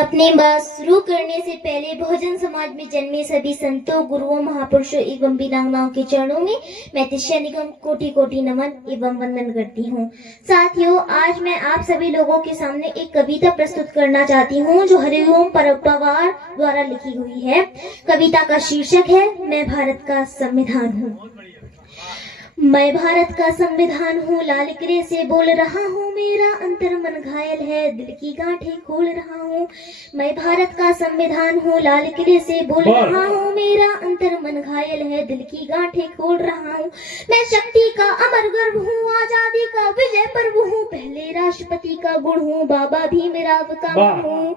अपनी बात शुरू करने से पहले बहुजन समाज में जन्मे सभी संतों, गुरुओं, महापुरुषों एवं वीरांगनाओं के चरणों में मैं तिष्या निगम कोटि कोटि नमन एवं वंदन करती हूँ। साथियों, आज मैं आप सभी लोगों के सामने एक कविता प्रस्तुत करना चाहती हूँ जो हरिओम परोपकार द्वारा लिखी हुई है। कविता का शीर्षक है मैं भारत का संविधान हूँ। मैं भारत का संविधान हूँ, लाल किले से बोल रहा हूँ, मेरा अंतर मन घायल है, दिल की गांठें खोल रहा हूँ। मैं भारत का संविधान हूँ, लाल किले से बोल रहा हूँ, मेरा अंतर मन घायल है, दिल की गांठें खोल रहा हूँ। मैं शक्ति का अमर गर्व हूँ, आजादी का विजय पर्व हूँ, पहले राष्ट्रपति का गुण हूँ, बाबा भीमराव का मन हूँ।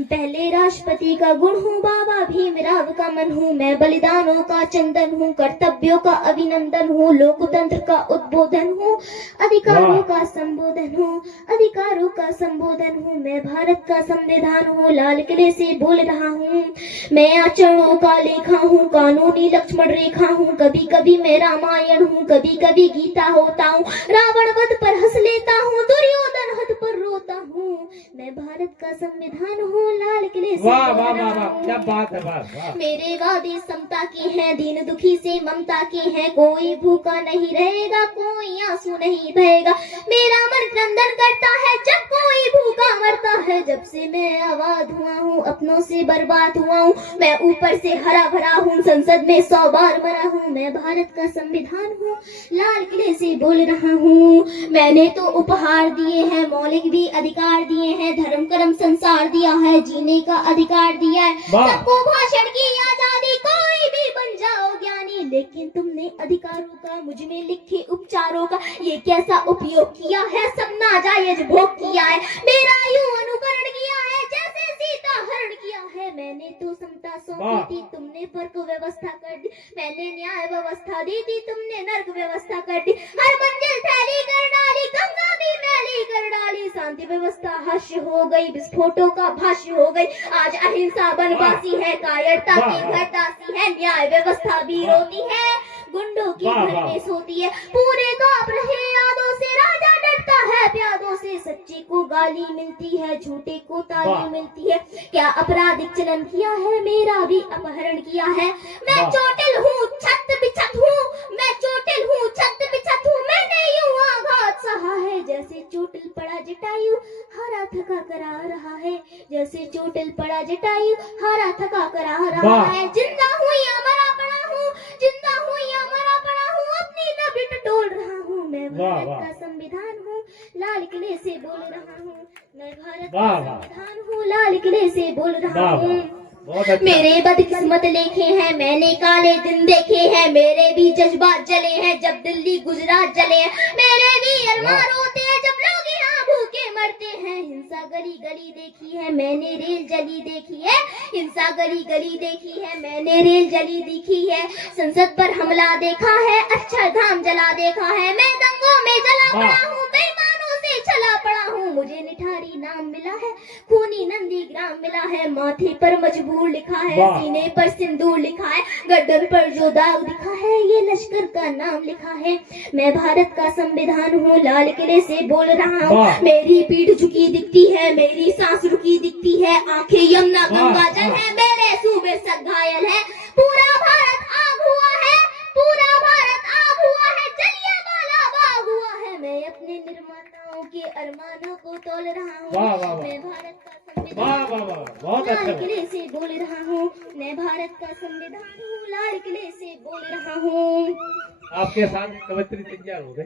पहले राष्ट्रपति का गुण हूँ, बाबा भीमराव का मन हूँ। मैं बलिदानों का चंदन हूँ, कर्तव्यों का अभिनंदन हूँ, लोकतंत्र का उद्बोधन हूँ, अधिकारों का संबोधन हूँ, अधिकारों का संबोधन हूँ। मैं भारत का संविधान हूँ, लाल किले से बोल रहा हूँ। मैं आचरणों का लेखा हूँ, कानूनी लक्ष्मण रेखा हूँ, कभी कभी मैं रामायण हूँ, कभी कभी गीता होता हूँ, रावण वध पर हंस लेता हूँ, दुर्योधन हद पर रोता हूँ। मैं भारत का संविधान हूँ, लाल किले से बोल रहा हूँ। क्या बात है, वाह। मेरे वादे समता के हैं, दीन दुखी से ममता के हैं, कोई भूखा नहीं रहेगा, कोई आंसू नहीं बहेगा। मेरा मन क्रंदन करता है जब कोई भूखा मरता है, जब से मैं आबाद हुआ हूँ, अपनों से बर्बाद हुआ हूँ। मैं ऊपर से हरा भरा हूँ, संसद में 100 बार मरा हूँ। मैं भारत का संविधान हूँ, लाल किले से बोल रहा हूँ। मैंने तो उपहार दिए हैं, मौलिक भी अधिकार दिए हैं, धर्म कर्म संसार दिया है, जीने का अधिकार दिया है, सबको भाषण की आजादी, कोई भी बन जाओ ज्ञानी। लेकिन तुमने अधिकारों का मुझ में लिखे उपचारों का ये कैसा उपयोग किया है, सब नाजायज भोग किया है, मेरा यूं अनुकरण किया है जैसे सीता हरण किया है। मैंने तो समता सौंपी थी, तुमने फर्क व्यवस्था कर दी, मैंने न्याय व्यवस्था दी थी, तुमने नर्क व्यवस्था कर दी। हर मंजिल फैली कर डाली, गंगा भी मैली कर डाली, शांति व्यवस्था हास्य हो गई, विस्फोटों का भाष्य हो गई। आज अहिंसा बनवासी है, कायरता की घरदासी है, न्याय व्यवस्था भी रोती है, गुंडों की घर में सोती है। पूरे कांप रहे यादों से, राजा डरता है प्यादों से, सच्चे को गाली मिलती है, झूठे को ताली मिलती है। क्या आपराधिक चलन किया है, मेरा भी अपहरण किया है। मैं चोटिल हूँ, छत बिछत हूँ, मैं चोटिल हूँ, छत बिछत हूँ, मैंने यूं आघात सहा है, जैसे चोटिल पड़ा जटायु हारा थका करा रहा है, जैसे चोटिल पड़ा जटायु हारा थका करा रहा है। जिंदा हूँ या मरा पड़ा हूँ, जिंदा हूँ या मरा पड़ा हूँ, अपनी नब्ज टटोल रहा हूँ। मैं भारत का संविधान हूँ, लाल किले से बोल रहा हूँ। मैं भारत का संविधान हूँ, लाल किले से बोल रहा हूँ। मेरे बदकिस्मत लेखे हैं, मैंने काले दिन देखे हैं, मेरे भी जज्बात जले हैं जब दिल्ली गुजरात जले हैं, मेरे भी अरमान रोते हैं जब लोग यहाँ भूखे मरते हैं। हिंसा गली गली देखी है, मैंने रेल जली देखी है, हिंसा गली गली देखी है, मैंने रेल जली देखी है। संसद पर हमला देखा है, अक्षरधाम जला देखा है, मैं दंगों में जला पड़ा हूँ, बेईमानों से चला पड़ा हूँ। मुझे निठारी नाम मिला है, खूनी नंदी ग्राम मिला है, माथे पर मजबूर लिखा है, सीने पर सिंदूर लिखा है, गर्दन पर जो दाग दिखा है ये लश्कर का नाम लिखा है। मैं भारत का संविधान हूँ, लाल किले से बोल रहा हूँ। मेरी पीठ झुकी दिखती है, मेरी सांस रुकी दिखती है, आंखें यमुना गंगा जल है, मेरे सूबे सब घायल है। पूरा भारत आग हुआ है, पूरा भारत आग हुआ है, जलियांवाला बाग हुआ है। मैं अपने निर्माताओं के अरमानों को तोल रहा हूँ। मैं भारत का संविधान लाल किले से बोल रहा हूँ। मैं भारत का संविधान हूँ, लाल किले से बोल रहा हूँ। आपके साथ कवित्री तैयार हो गए।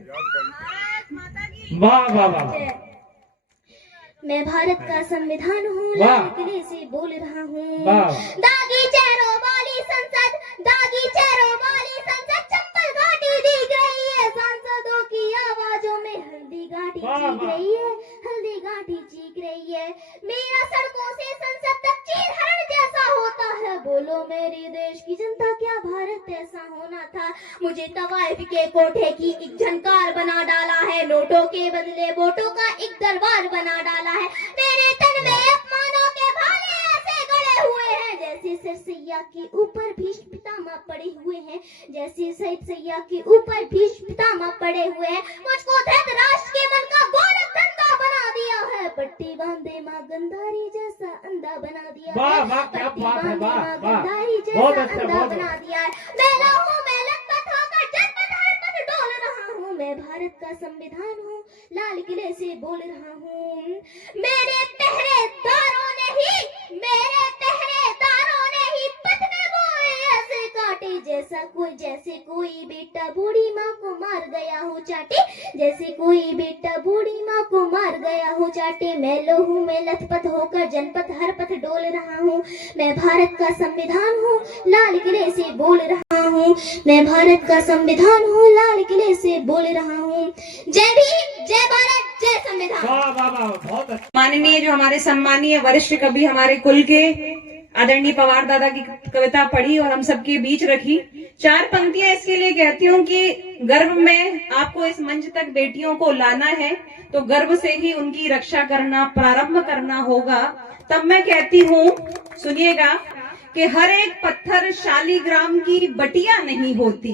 वाह वाह वाह। मैं भारत का संविधान हूँ, लाल किले से बोल रहा हूँ। दागी चेहरों वाली संसद, दागी चेहरों वाली संसद, चंबल घाटी दिख रही है, सांसदों की आवाजों में हल्दी घाटी चीख रही है, हल्दी घाटी चीख रही है। मेरा सड़कों से संसद तक चीर हरण जैसा होता है। बोलो मेरी देश की जनता, क्या भारत ऐसा होना था? मुझे तवाइफ के कोठे की एक झनकार बना डाला है, नोटों के बदले वोटों का एक दरबार बना डाला है। मेरे तन में अपमानों के भाले ऐसे गड़े हुए हैं, जैसे सरसैया के ऊपर भीष्म पितामह पड़े हुए हैं, जैसे सरसैया के ऊपर भीष्म पितामह पड़े हुए हैं। मुझको धृतराष्ट्र के मन का गोरख धंधा बना दिया है। पट्टी बांधे माँ गंधारी जैसा अंधा बना दिया वाह, है। वाह, क्या पट्टी बात है, बांधे वाह, माँ वाह। गंधारी बहुत जैसा अच्छा, अंधा बहुत बना दिया है। मैं लाहूं मैं लखपत होकर जनपद हर पथ डोल रहा हूँ। मैं भारत का संविधान हूँ, लाल किले से बोल रहा हूँ। मेरे पहरेदारों ने ही पथ में बोए ऐसे काटे, जैसे कोई बेटा बूढ़ी माँ को मार गया हो चाटे, जैसे कोई बेटा बूढ़ी माँ को मार गया हो चाटे। मैं लोहू में लथपथ होकर जनपद हर पथ डोल रहा हूँ। मैं भारत का संविधान हूँ, लाल किले से बोल रहा हूँ। मैं भारत का संविधान हूँ, लाल किले से बोल रहा हूँ। जय भीम, जय भारत, जय संविधान। वाह वाह वाह, बहुत अच्छा। माननीय जो हमारे सम्मानीय वरिष्ठ कवि हमारे कुल के आदरणीय पवार दादा की कविता पढ़ी और हम सबके बीच रखी। 4 पंक्तियां इसके लिए कहती हूँ कि गर्व में आपको इस मंच तक बेटियों को लाना है तो गर्व से ही उनकी रक्षा करना प्रारंभ करना होगा। तब मैं कहती हूँ, सुनिएगा, कि हर एक पत्थर शालीग्राम की बटिया नहीं होती,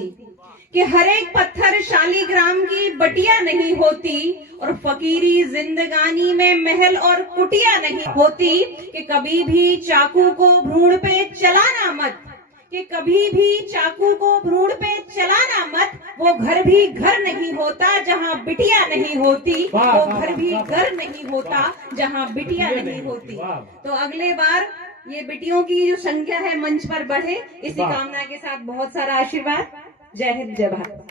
कि हर एक पत्थर शालीग्राम की बटिया नहीं होती, और फकीरी जिंदगानी में महल और कुटिया नहीं होती, कि कभी भी चाकू को भ्रूण पे चलाना मत, कि कभी भी चाकू को भ्रूण पे चलाना मत। वो घर भी घर नहीं होता जहाँ बिटिया नहीं होती, वो घर भी घर नहीं होता जहाँ बिटिया नहीं होती। तो अगले बार ये बिटियों की जो संख्या है मंच पर बढ़े, इसी कामना के साथ बहुत सारा आशीर्वाद। जय हिंद, जय भारत।